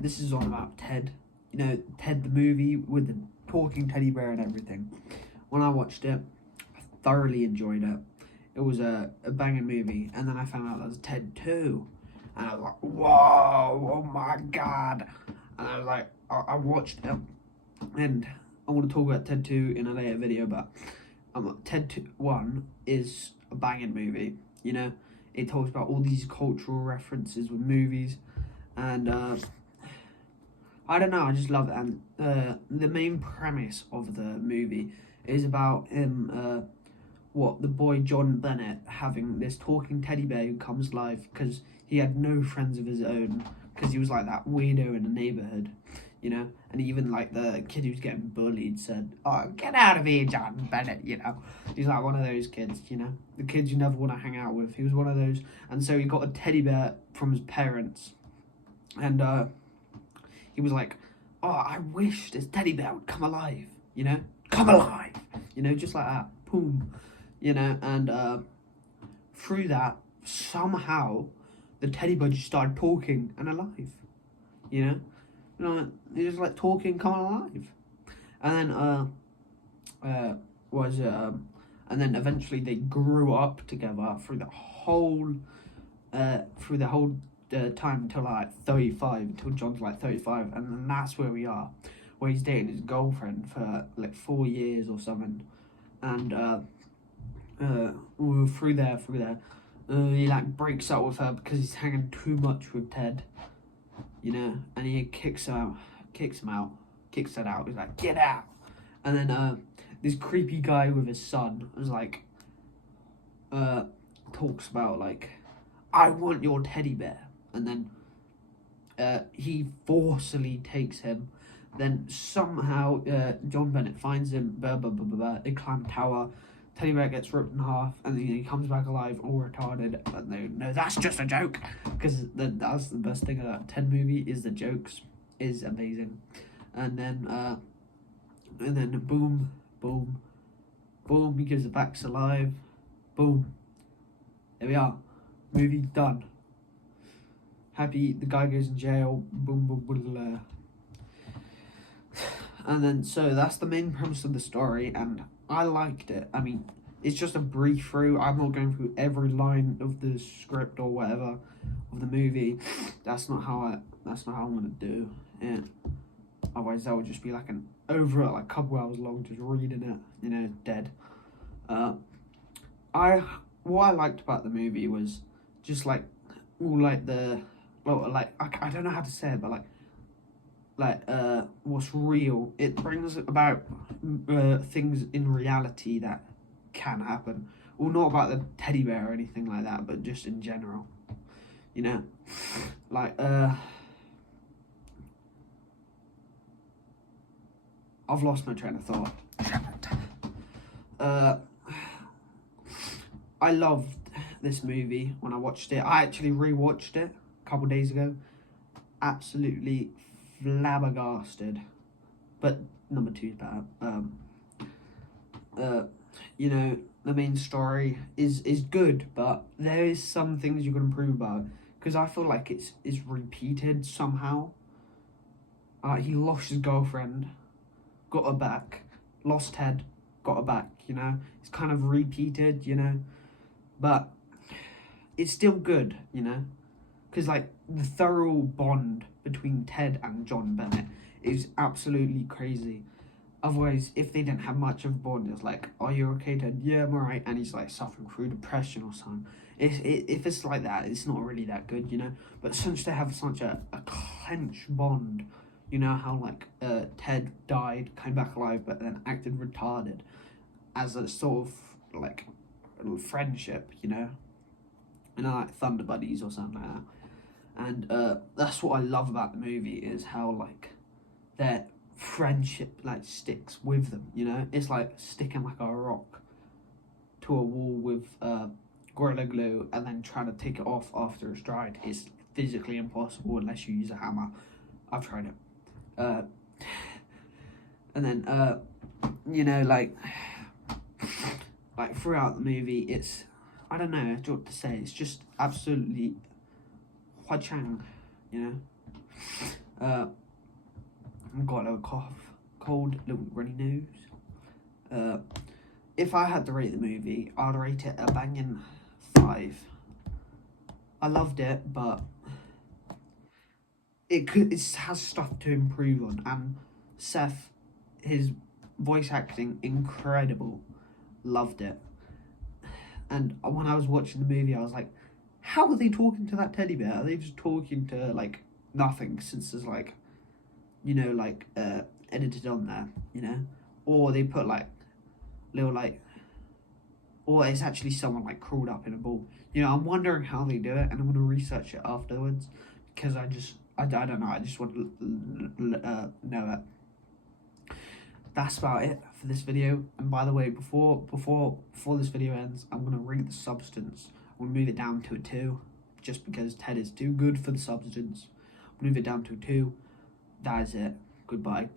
This is on about Ted. You know, Ted the movie with the talking teddy bear and everything. When I watched it, I thoroughly enjoyed it. It was a banging movie, and then I found out there was Ted 2. And I was like, whoa, oh my god. And I was like, I watched it, and I want to talk about Ted 2 in a later video, but Ted 2, 1 is a banging movie, you know? It talks about all these cultural references with movies, and I don't know, I just love it. And the main premise of the movie is about him, the boy John Bennett having this talking teddy bear who comes alive because he had no friends of his own, because he was like that weirdo in the neighborhood, you know. And even like the kid who's getting bullied said, "Oh, get out of here, John Bennett," you know. He's like one of those kids, you know, the kids you never want to hang out with. He was one of those. And so he got a teddy bear from his parents, and he was like, "Oh, I wish this teddy bear would come alive, you know, come alive," you know, just like that, boom, you know. And through that, somehow the teddy bear just started talking and alive, you know. He was like talking, come alive. And then and then eventually they grew up together through the whole time until like 35, until John's like 35, and then that's where we are, where he's dating his girlfriend for like 4 years or something. And through there, he like breaks up with her because he's hanging too much with Ted, you know, and he kicks Ted out. He's like, "Get out!" And then this creepy guy with his son was like, talks about like, "I want your teddy bear," and then he forcibly takes him. Then somehow John Bennett finds him. They climb tower. Teddy bear gets ripped in half, and then he comes back alive, all retarded. But no, that's just a joke, because that's the best thing about Ted movie is the jokes is amazing. And then boom, boom, boom, he gives it back alive. Boom. There we are. Movie done. Happy. The guy goes in jail. Boom, boom, boom. And then, so that's the main premise of the story, and I liked it. I mean, it's just a brief through. I'm not going through every line of the script or whatever of the movie. That's not how I'm gonna do it. Otherwise, that would just be like like a couple hours long, just reading it, you know, dead. What I liked about the movie was just like all like I don't know how to say it, but what's real. It brings about things in reality that can happen. Well, not about the teddy bear or anything like that, but just in general, you know. Like I've lost my train of thought. I loved this movie when I watched it. I actually rewatched it a couple days ago. Absolutely flabbergasted. But number 2 is better. You know, the main story is good, but there is some things you can improve about, because I feel like it's repeated somehow. He lost his girlfriend, got her back, lost Ted, got her back, you know. It's kind of repeated, you know, but it's still good, you know, because like the thorough bond between Ted and John Bennett is absolutely crazy. Otherwise, if they didn't have much of a bond, it's like, "Are you okay, Ted?" "Yeah, I'm alright," and he's like suffering through depression or something. If it's like that, it's not really that good, you know. But since they have such a clenched bond, you know how like Ted died, came back alive, but then acted retarded, as a sort of like friendship, you know, like Thunder Buddies or something like that. And that's what I love about the movie, is how like their friendship like sticks with them, you know. It's like sticking like a rock to a wall with Gorilla Glue and then trying to take it off after it's dried. It's physically impossible unless you use a hammer. I've tried it. And then you know, like throughout the movie, it's, I don't know what to say, it's just absolutely Hua Chang, you know. I've got a little cough, cold, little runny nose. If I had to rate the movie, I'd rate it a banging 5. I loved it, but it has stuff to improve on. And Seth, his voice acting, incredible. Loved it. And when I was watching the movie, I was like, how are they talking to that teddy bear? Are they just talking to, like, nothing, since there's, like, edited on there, or they put like little like, or it's actually someone like crawled up in a ball. I'm wondering how they do it, and I'm gonna research it afterwards, because I don't know. I just want to know it. That's about it for this video. And by the way, before this video ends, I'm gonna rate the substance. I'm gonna move it down to a 2, just because Ted is too good for the substance. Move it down to a 2. That is it. Goodbye.